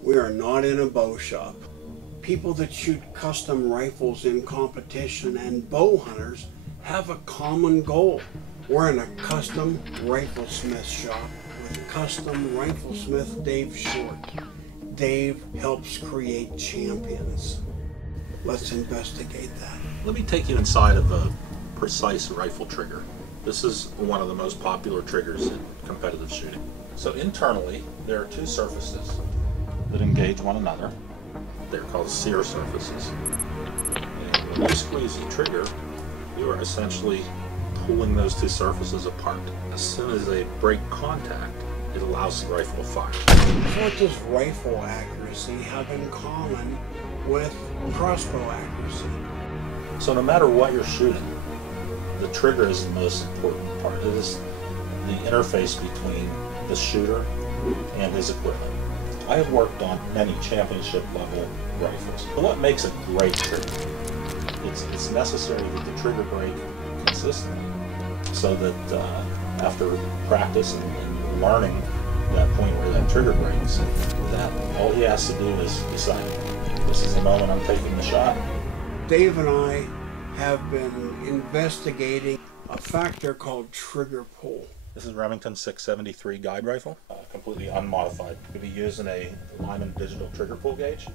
We are not in a bow shop. People that shoot custom rifles in competition and bow hunters have a common goal. We're in a custom riflesmith shop with custom riflesmith Dave Short. Dave helps create champions. Let's investigate that. Let me take you inside of a precise rifle trigger. This is one of the most popular triggers in competitive shooting. So internally, there are two surfaces that engage one another. They're called sear surfaces. And when you squeeze the trigger, you are essentially pulling those two surfaces apart. As soon as they break contact, it allows the rifle to fire. What does rifle accuracy have in common with crossbow accuracy? So no matter what you're shooting, the trigger is the most important part. It is the interface between the shooter and his equipment. I have worked on many championship level rifles, but what makes a great trigger? It's necessary that the trigger break consistently, so that after practice and learning that point where that trigger breaks, that all he has to do is decide, this is the moment I'm taking the shot. Dave and I have been investigating a factor called trigger pull. This is Remington 673 guide rifle, completely unmodified. It can be used in a Lyman digital trigger pull gauge.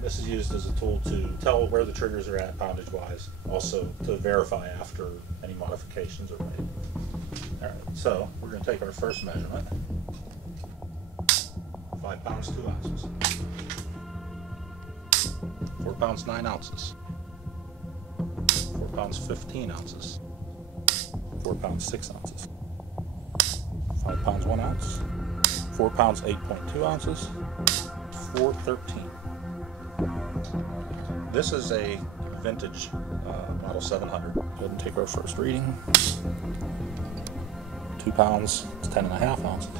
This is used as a tool to tell where the triggers are at poundage wise, also to verify after any modifications are made. Alright, so we're going to take our first measurement. 5 pounds 2 ounces. 4 pounds 9 ounces. 4 pounds 15 ounces. 4 pounds 6 ounces. 5 pounds 1 ounce. 4 pounds 8.2 ounces. 413. This is a vintage model 700. Go ahead and take our first reading. 2 pounds 10.5 ounces.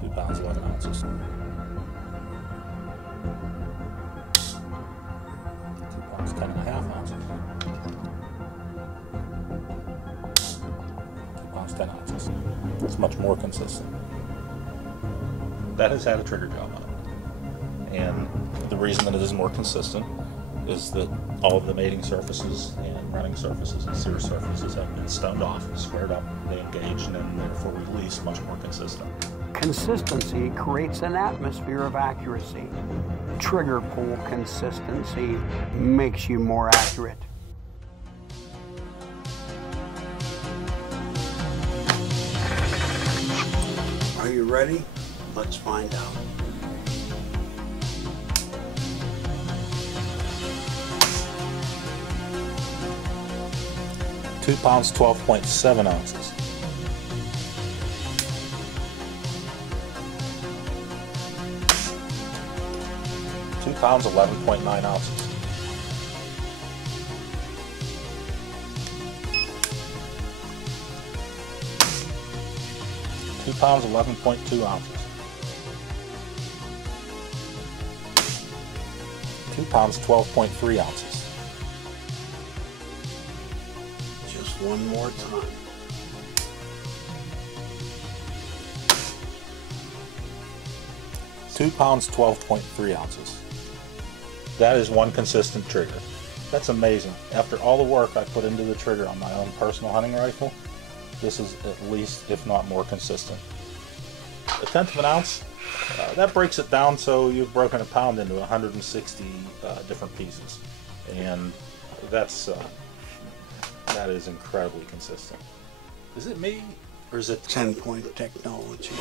2 pounds 11 ounces. 2 pounds 10.5 ounces. 2 pounds 10 ounces. It's much more consistent. That has had a trigger job on it. And the reason that it is more consistent is that all of the mating surfaces and running surfaces and sear surfaces have been stoned off, squared up, they engage, and then therefore release much more consistent. Consistency creates an atmosphere of accuracy. Trigger pull consistency makes you more accurate. Are you ready? Let's find out. Two pounds 12.7 ounces. 2 pounds 11.9 ounces. 2 pounds 11.2 ounces. 2 pounds 12.3 ounces. Just one more time. £2 12.3 ounces. That is one consistent trigger. That's amazing. After all the work I put into the trigger on my own personal hunting rifle, this is at least, if not more, consistent. A tenth of an ounce, that breaks it down so you've broken a pound into 160 different pieces. And that is incredibly consistent. Is it me, or is it 10-point technology?